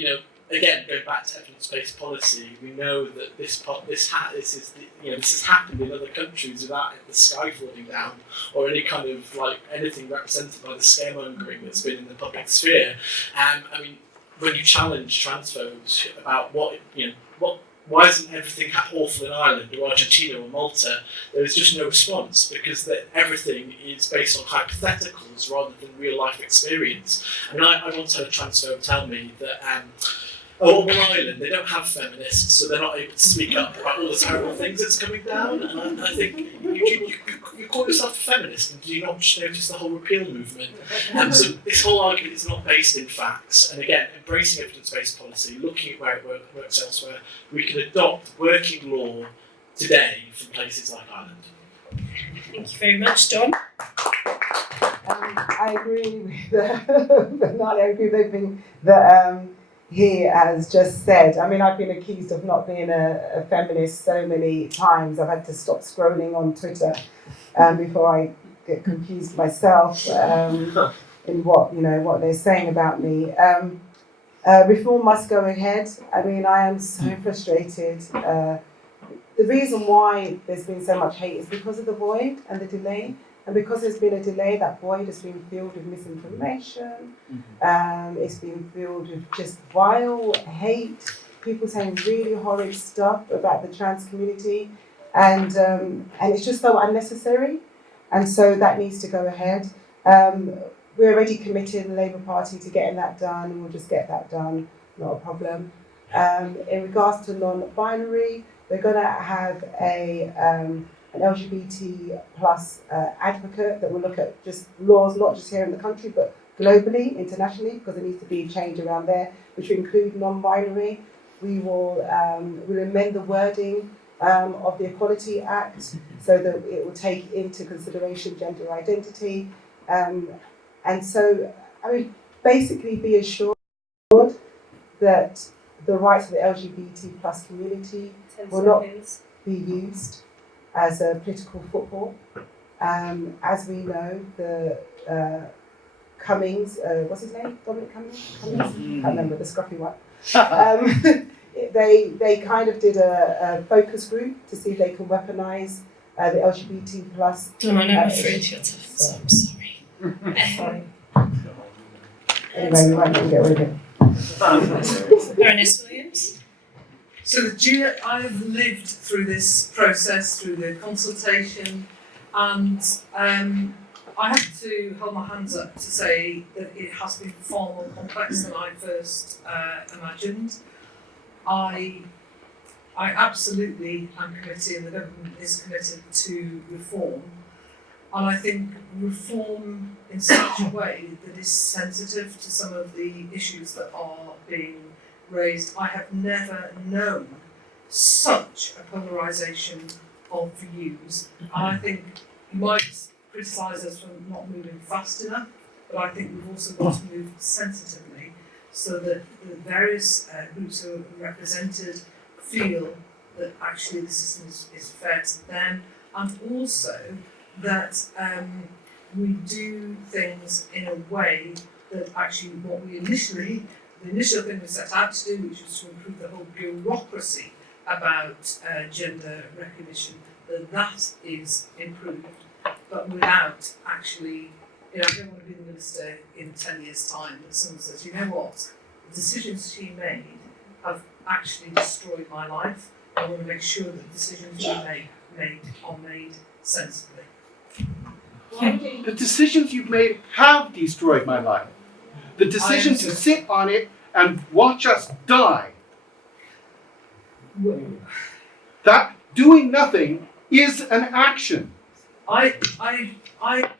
again, going back to evidence-based policy, we know that this has happened in other countries without the sky falling down or any kind of anything represented by the scaremongering that's been in the public sphere. When you challenge transphobes about why isn't everything awful in Ireland or Argentina or Malta, there is just no response because everything is based on hypotheticals rather than real life experience. I once had a transphobe tell me that on Ireland, they don't have feminists, so they're not able to speak up about all the terrible things that's coming down. And I think you call yourself a feminist, and do you not just notice the whole repeal movement? And so this whole argument is not based in facts. And again, embracing evidence-based policy, looking at where it works elsewhere, we can adopt working law today from places like Ireland. Thank you very much, Dawn. I agree with Benali. I agree with everything that he has just said. I've been accused of not being a feminist so many times. I've had to stop scrolling on Twitter before I get confused myself in what they're saying about me. Reform must go ahead. I am so frustrated. The reason why there's been so much hate is because of the void and the delay. And because there's been a delay, that void has been filled with misinformation. It's been filled with just vile hate, people saying really horrid stuff about the trans community, and it's just so unnecessary. And so that needs to go ahead. We're already committed in the Labour Party to getting that done, and we'll just get that done, not a problem. In regards to non-binary, we're going to have an LGBT plus advocate that will look at just laws, not just here in the country, but globally, internationally, because there needs to be a change around there, which will include non-binary. We will we'll amend the wording of the Equality Act so that it will take into consideration gender identity. And so, basically be assured that the rights of the LGBT plus community will not be used as a political football. As we know, the Cummings, what's his name? Dominic Cummings? Can't remember, the scruffy one. They kind of did a focus group to see if they can weaponise the LGBT plus. Don't I'm afraid to your so I'm sorry. Sorry. Anyway, we won't get rid of it. Baroness Williams. So I've lived through this process, through the consultation, and I have to hold my hands up to say that it has been far more complex than I first imagined. I absolutely am committed, and the government is committed to reform. And I think reform in such a way that is sensitive to some of the issues that are being raised. I have never known such a polarisation of views. And I think you might criticise us for not moving fast enough, but I think we've also got to move sensitively so that the various groups who are represented feel that actually the system is fair to them, and also that we do things in a way that actually what we the initial thing we set out to do, which was to improve the whole bureaucracy about gender recognition, that is improved, but without actually, I don't want to be the minister in 10 years' time that someone says, you know what, the decisions she made have actually destroyed my life. I want to make sure that the decisions we made are made sensibly. The decisions you've made have destroyed my life. The decision to sit on it and watch us die. That doing nothing is an action. I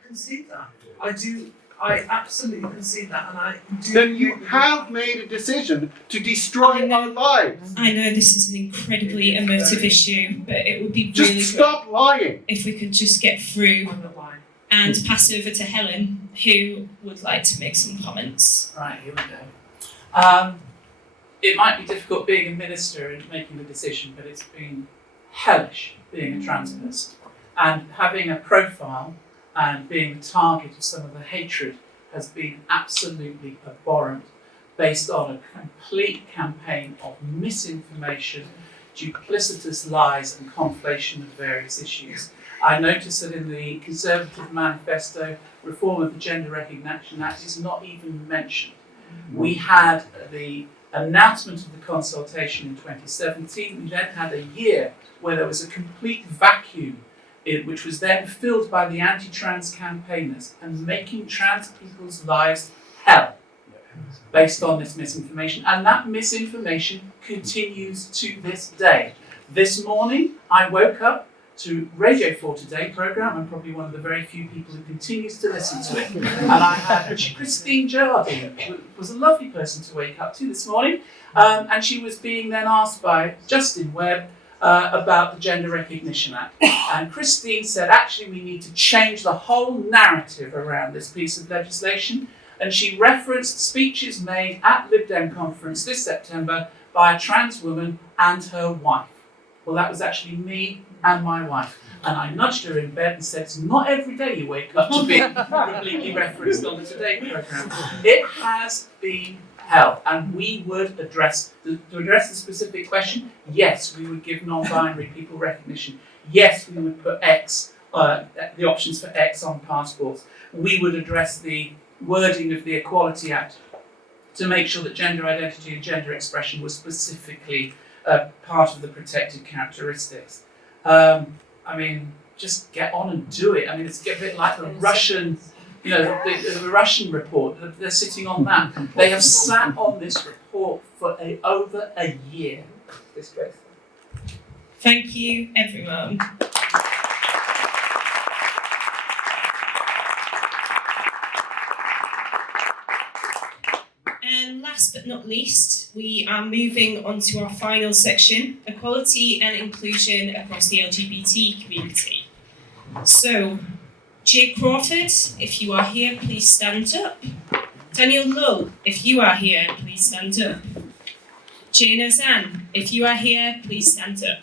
concede that. I absolutely concede that, and I do. Then you have made a decision to destroy our lives. I know this is an incredibly emotive issue, but it would be Just really stop lying. if we could just get through I'm not lying. and pass over to Helen, who would like to make some comments. Right, here we go. It might be difficult being a minister and making the decision, but it's been hellish being a trans person. And having a profile and being the target of some of the hatred has been absolutely abhorrent, based on a complete campaign of misinformation, duplicitous lies and conflation of various issues. I noticed that in the Conservative manifesto, reform of the Gender Recognition Act is not even mentioned. We had the announcement of the consultation in 2017. We then had a year where there was a complete vacuum, which was then filled by the anti-trans campaigners and making trans people's lives hell based on this misinformation. And that misinformation continues to this day. This morning, I woke up to Radio 4 Today programme. I'm probably one of the very few people who continues to listen to it. And I had Christine Jardine, who was a lovely person to wake up to this morning. And she was being then asked by Justin Webb about the Gender Recognition Act. And Christine said, actually, we need to change the whole narrative around this piece of legislation. And she referenced speeches made at Lib Dem conference this September by a trans woman and her wife. Well, that was actually me and my wife. And I nudged her in bed and said, it's not every day you wake up to be completely referenced on the Today programme. It has been hell. And we would address, to address the specific question, yes, we would give non-binary people recognition. Yes, we would put X, the options for X on passports. We would address the wording of the Equality Act to make sure that gender identity and gender expression was specifically part of the protected characteristics. I mean, just get on and do it. I mean, it's a bit like the Russian, you know, the Russian report. They're sitting on that. They have sat on this report for over a year. Disgraceful. Thank you, everyone. And last but not least, we are moving on to our final section, equality and inclusion across the LGBT community. So, Jay Crawford, if you are here, please stand up. Daniel Lull, if you are here, please stand up. Jane Ozan, if you are here, please stand up.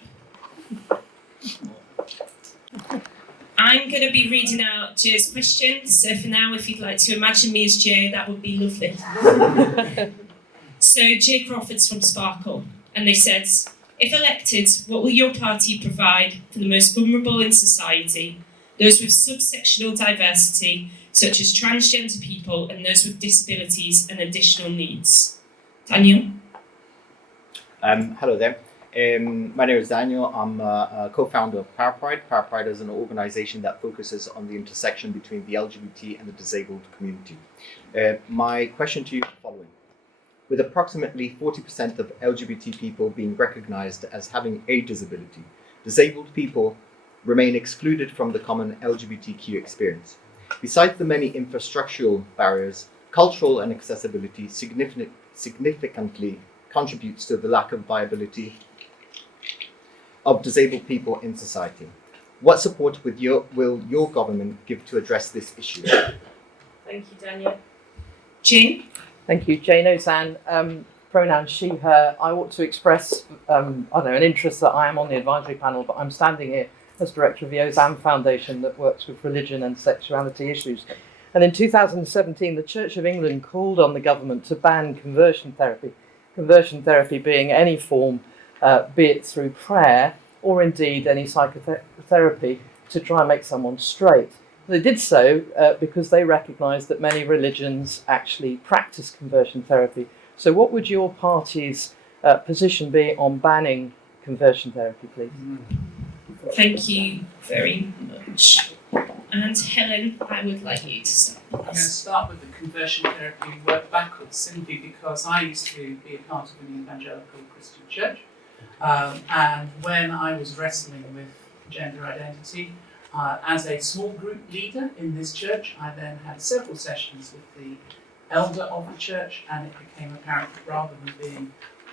I'm going to be reading out Jay's questions, so for now, if you'd like to imagine me as Jay, that would be lovely. So, Jay Crawford's from Sparkle, and they said, if elected, what will your party provide for the most vulnerable in society, those with subsectional diversity, such as transgender people and those with disabilities and additional needs? Daniel? Hello there. My name is Daniel. I'm a co-founder of Power Pride. Power Pride is an organization that focuses on the intersection between the LGBT and the disabled community. My question to you is the following. With approximately 40% of LGBT people being recognized as having a disability, disabled people remain excluded from the common LGBTQ experience. Besides the many infrastructural barriers, cultural inaccessibility significantly contributes to the lack of viability of disabled people in society. What support will your government give to address this issue? Thank you, Daniel. Jane? Thank you. Jane Ozan, pronoun she, her. I ought to express, an interest that I am on the advisory panel, but I'm standing here as director of the Ozan Foundation that works with religion and sexuality issues. And in 2017, the Church of England called on the government to ban conversion therapy being any form, be it through prayer or indeed any psychotherapy to try and make someone straight. They did so because they recognised that many religions actually practice conversion therapy. So what would your party's position be on banning conversion therapy, please? Thank you very much. And Helen, I would like you to start. I'm going to start with the conversion therapy and work backwards, simply because I used to be a part of an evangelical Christian church. And when I was wrestling with gender identity, as a small group leader in this church, I then had several sessions with the elder of the church, and it became apparent that rather than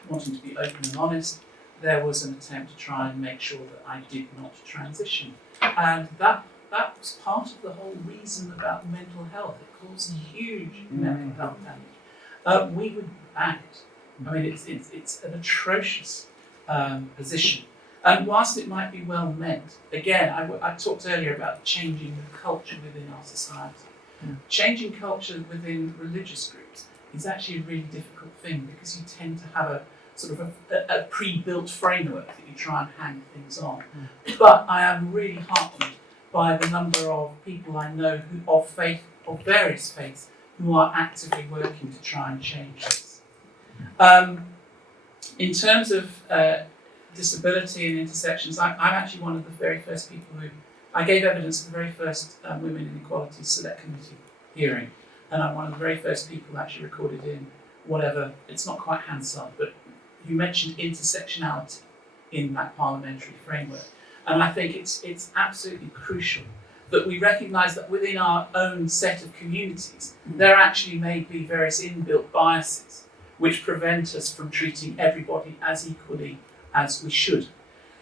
wanting to be open and honest, there was an attempt to try and make sure that I did not transition. And that was part of the whole reason about mental health. It caused huge mental health damage. We would ban it. I mean, it's an atrocious position. And whilst it might be well meant, again, I talked earlier about changing the culture within our society. Changing culture within religious groups is actually a really difficult thing because you tend to have a sort of a pre-built framework that you try and hang things on. But I am really heartened by the number of people I know of various faiths, who are actively working to try and change this. In terms of disability and intersections, I'm actually one of the very first people who, I gave evidence at the very first Women in Equalities Select Committee hearing, and I'm one of the very first people actually recorded in whatever, it's not quite Hansard, but you mentioned intersectionality in that parliamentary framework. And I think it's absolutely crucial that we recognise that within our own set of communities, there actually may be various inbuilt biases which prevent us from treating everybody as equally as we should.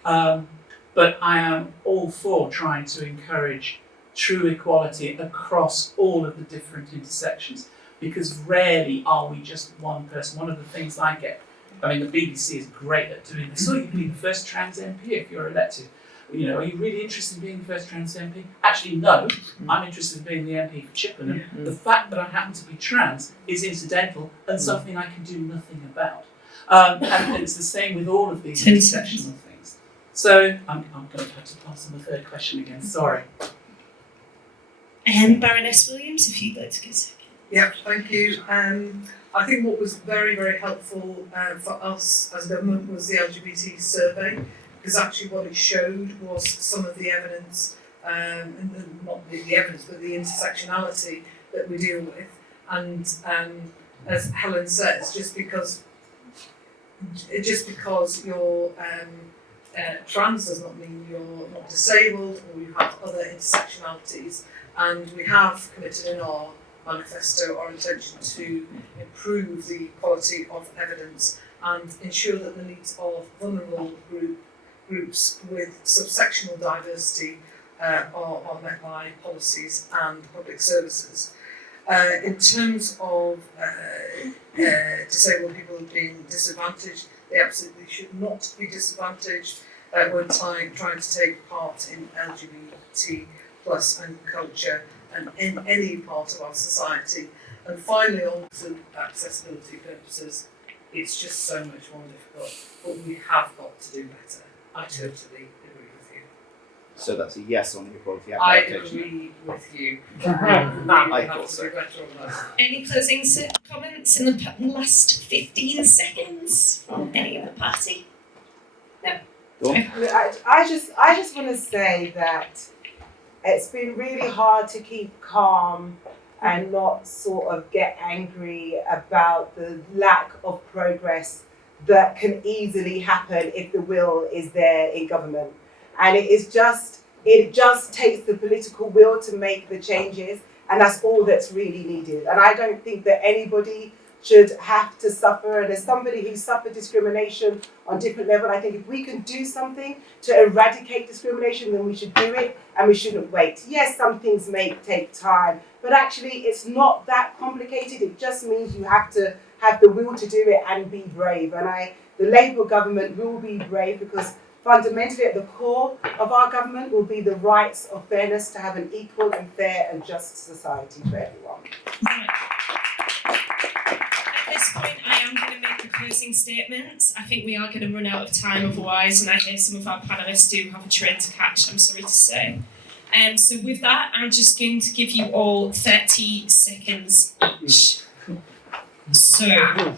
But I am all for trying to encourage true equality across all of the different intersections, because rarely are we just one person. One of the things I get, I mean, the BBC is great at doing this. So you can be the first trans MP if you're elected. You know, are you really interested in being the first trans MP? Actually, no. I'm interested in being the MP for Chippenham. The fact that I happen to be trans is incidental and something I can do nothing about. And it's the same with all of these intersectional things. So I'm going to have to pass on the third question again. Sorry. Baroness Williams, if you'd like to go second. Yeah, thank you. I think what was very, very helpful for us as government was the LGBT survey, because actually what it showed was some of the evidence, and not the evidence, but the intersectionality that we deal with. And as Helen says, just because you're trans does not mean you're not disabled or you have other intersectionalities. And we have committed in our manifesto our intention to improve the quality of evidence and ensure that the needs of vulnerable groups with subsectional diversity are met by policies and public services. In terms of disabled people being disadvantaged, they absolutely should not be disadvantaged when trying to take part in LGBT plus and culture and in any part of our society. And finally, on to accessibility purposes, it's just so much more difficult, but we have got to do better. I totally agree with you. So that's a yes on the Equality Act I application. agree with you. I thought so. Any closing comments in the last 15 seconds from any of the party? No. I just want to say that it's been really hard to keep calm and not sort of get angry about the lack of progress that can easily happen if the will is there in government. And it just takes the political will to make the changes, and that's all that's really needed. And I don't think that anybody should have to suffer. And as somebody who suffered discrimination on different levels, I think if we can do something to eradicate discrimination, then we should do it and we shouldn't wait. Yes, some things may take time, but actually it's not that complicated. It just means you have to have the will to do it and be brave. And the Labour government will be brave because fundamentally at the core of our government will be the rights of fairness to have an equal and fair and just society for everyone. At this point, I am going to make the closing statements. I think we are going to run out of time otherwise, and I hear some of our panellists do have a train to catch, I'm sorry to say. So with that, I'm just going to give you all 30 seconds each. So, how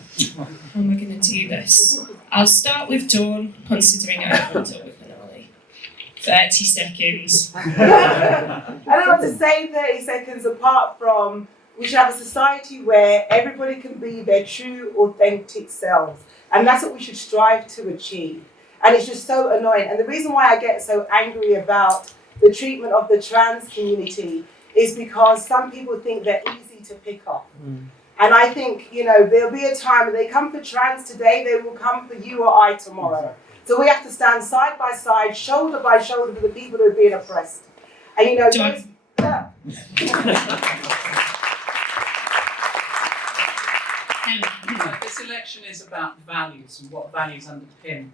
am I going to do this? I'll start with Dawn, considering I haven't done with Benali. 30 seconds. I don't want to say 30 seconds apart from we should have a society where everybody can be their true, authentic selves. And that's what we should strive to achieve. And it's just so annoying. And the reason why I get so angry about the treatment of the trans community is because some people think they're easy to pick up. And I think, you know, there'll be a time when they come for trans today, they will come for you or I tomorrow. So we have to stand side by side, shoulder by shoulder for the people who are being oppressed. And you know, this election is about values and what values underpin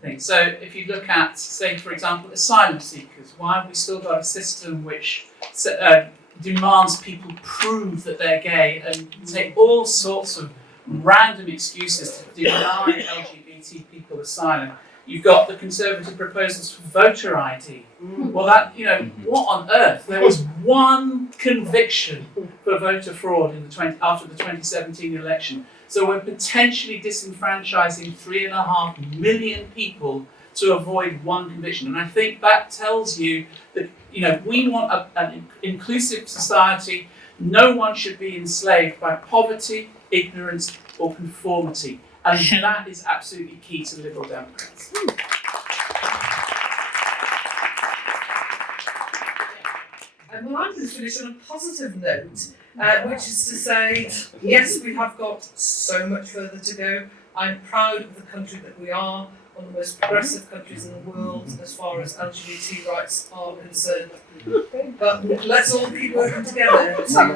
things. So if you look at, say, for example, asylum seekers, why have we still got a system which demands people prove that they're gay and take all sorts of random excuses to deny LGBT people asylum? You've got the Conservative proposals for voter ID. Well, that, you know, what on earth? There was one conviction for voter fraud in after the 2017 election. So we're potentially disenfranchising 3.5 million people to avoid one conviction. And I think that tells you that, you know, we want an inclusive society. No one should be enslaved by poverty, ignorance, or conformity. And that is absolutely key to Liberal Democrats. And well, I'm going to finish on a positive note, which is to say, yes, we have got so much further to go. I'm proud of the country that we are, one of the most progressive countries in the world as far as LGBT rights are concerned. But let's all keep working together to take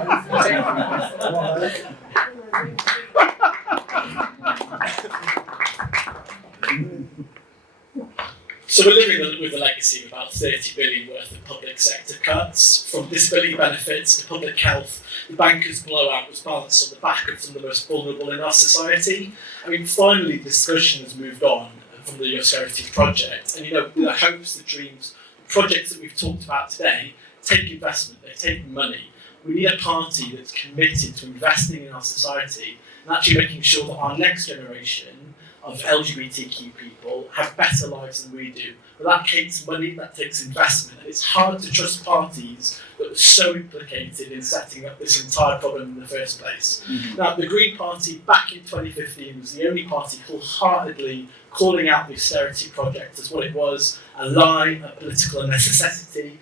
So we're living with a legacy of about 30 billion worth of public sector cuts, from disability benefits to public health. The bankers' blowout was balanced on the back of some of the most vulnerable in our society. I mean, finally, discussion has moved on from the austerity project, and you know, the hopes, the dreams, the projects that we've talked about today take investment, they take money. We need a party that's committed to investing in our society and actually making sure that our next generation of LGBTQ people have better lives than we do. But that takes money, that takes investment, and it's hard to trust parties that were so implicated in setting up this entire problem in the first place. Now, the Green Party back in 2015 was the only party wholeheartedly calling out the austerity project as what it was, a lie, a political necessity.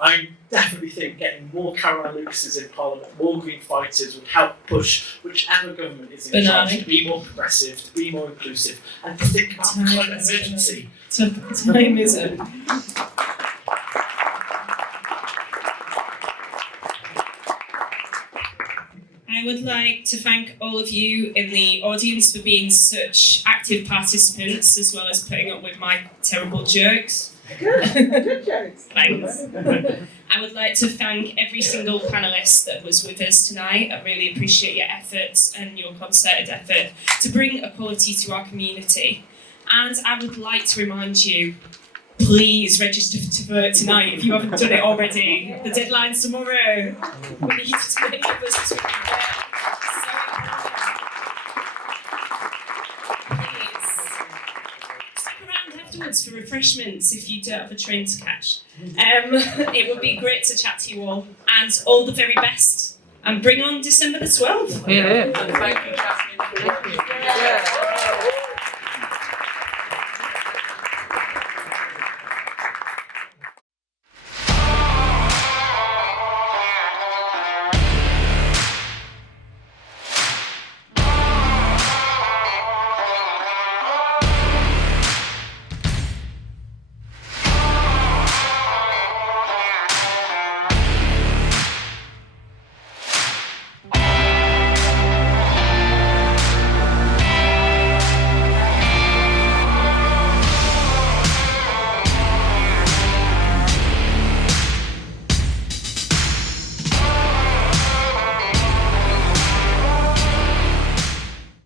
I definitely think getting more Caroline Lucases in Parliament, more Green fighters would help push whichever government is in charge to be more progressive, to be more inclusive, and to think about the climate emergency. Time is it? I would like to thank all of you in the audience for being such active participants, as well as putting up with my terrible jokes. Good jokes. Thanks. I would like to thank every single panellist that was with us tonight. I really appreciate your efforts and your concerted effort to bring equality to our community. And I would like to remind you, please register to vote tonight if you haven't done it already. The deadline's tomorrow. We need as many of us as we can get. Afterwards for refreshments if you don't have a train to catch. It would be great to chat to you all, and all the very best, and bring on December the 12th. And thank you, Jasmine. Thank you.